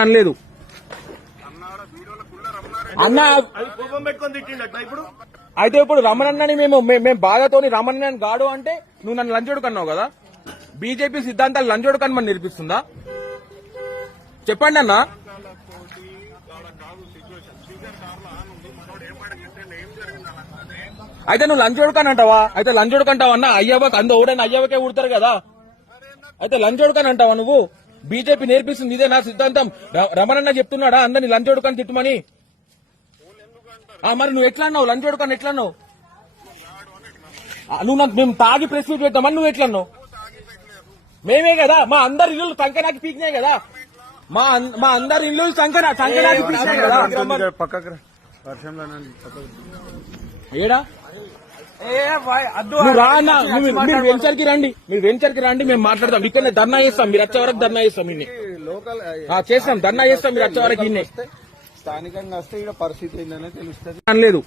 అనలేదు అన్న అయితే ఇప్పుడు రమణన్నని మేము మేము బాధతోని రమణన్నని గాడు అంటే నువ్వు నన్ను లంచోడు కన్నావు కదా? బీజేపీ సిద్ధాంతాలు లంచోడు కని నిరూపిస్తుందా చెప్పండి అన్న అయితే నువ్వు లంచోడు కని అంటావా? అయితే లంచోడు కంటావా అన్న అయ్యవకి అంద ఓడని అయ్యవకే ఊడతారు కదా? అయితే లంచోడు కని అంటావా నువ్వు? బీజేపీ నేర్పిస్తుంది ఇదే నా సిద్ధాంతం రమణన్న చెప్తున్నాడా అందరిని లంచోడు కని తిట్టుమని ఆ, మరి నువ్వు ఎట్లా అన్నావు లంచ్ కొడుకొని ఎట్లా అన్నావు నువ్వు నాకు మేము తాగి ప్రెస్ మీట్ పెట్టామని నువ్వు ఎట్లా అన్నావు మేమే కదా మా అందరి ఇల్లు సంకనాకి పీకినాయి కదా మా మా అందరి ఇల్లు సంకనాకి పీకినాయి కదా ఏడా మీరు వెంచర్కి రండి. మీరు వెంచర్కి రండి మేము మాట్లాడదాం ఇక్కడ ధర్నా చేస్తాం. మీరు వచ్చే వరకు ధర్నా చేస్తాం ఇన్ని. లోకల్ ఆ, చేస్తాం. ధర్నా చేస్తాం. మీరు వచ్చే వరకు ఇన్ని. స్థానికంగా వస్తే ఇక్కడ పరిస్థితి ఏంటనే తెలుస్తుంది. అనలేదు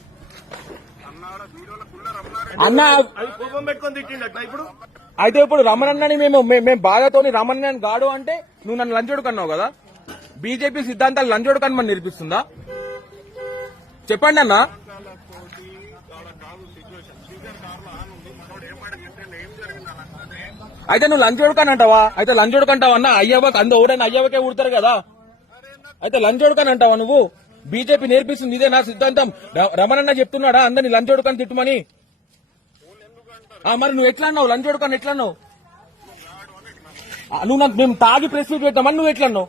అన్న అది కోపం పెట్టుకొని తిట్టిండట ఇప్పుడు? అయితే ఇప్పుడు రమణన్నని మేము మేము బాధతోని రమణన్నని గాడు అంటే నువ్వు నన్ను లంచోడు కన్నావు కదా? బీజేపీ సిద్ధాంతాలు లంచోడు కని మనం నేర్పిస్తుందా? చెప్పండి అన్న. అయితే నువ్వు లంచ్ కని అంటావా అయితే లంచ్ ఉడకంటావా అన్న అయ్యవకి అంద ఓడని అయ్యవకే ఊడతారు కదా. అయితే లంచ్ కని అంటావా నువ్వు? బీజేపీ నేర్పిస్తుంది ఇదే నా సిద్ధాంతం. ర- రమణన్న చెప్తున్నాడా? అందరిని లంచ్ కని తిట్టుమని. ఆ, మరి నువ్వు ఎట్లా అన్నావు లంచ్ కొడుకొని ఎట్లా అన్నావు నువ్వు నాకు మేము తాగి ప్రెస్ మీట్ పెట్టామని నువ్వు ఎట్లా అన్నావు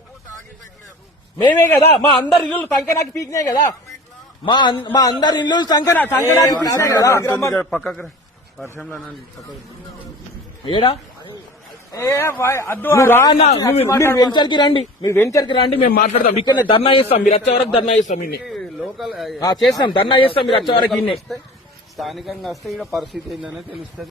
మేమే కదా మా అందరి ఇల్లు తంకనాకి పీకినాయి కదా. మా మా అందరి ఇల్లు సంకన కదా. పక్కకు వర్షంలో ఏడా? మీరు వెంచర్కి రండి. మీరు వెంచర్కి రండి మేము మాట్లాడదాం ఇక్కడ ధర్నా చేస్తాం మీరు వచ్చే వరకు ధర్నా చేస్తాం ఇన్ని. లోకల్ చేస్తాం ధర్నా చేస్తాం మీరు వచ్చే వరకు ఇన్ని. స్థానికంగా వస్తే ఇక్కడ పరిస్థితి ఏంటనే తెలుస్తుంది.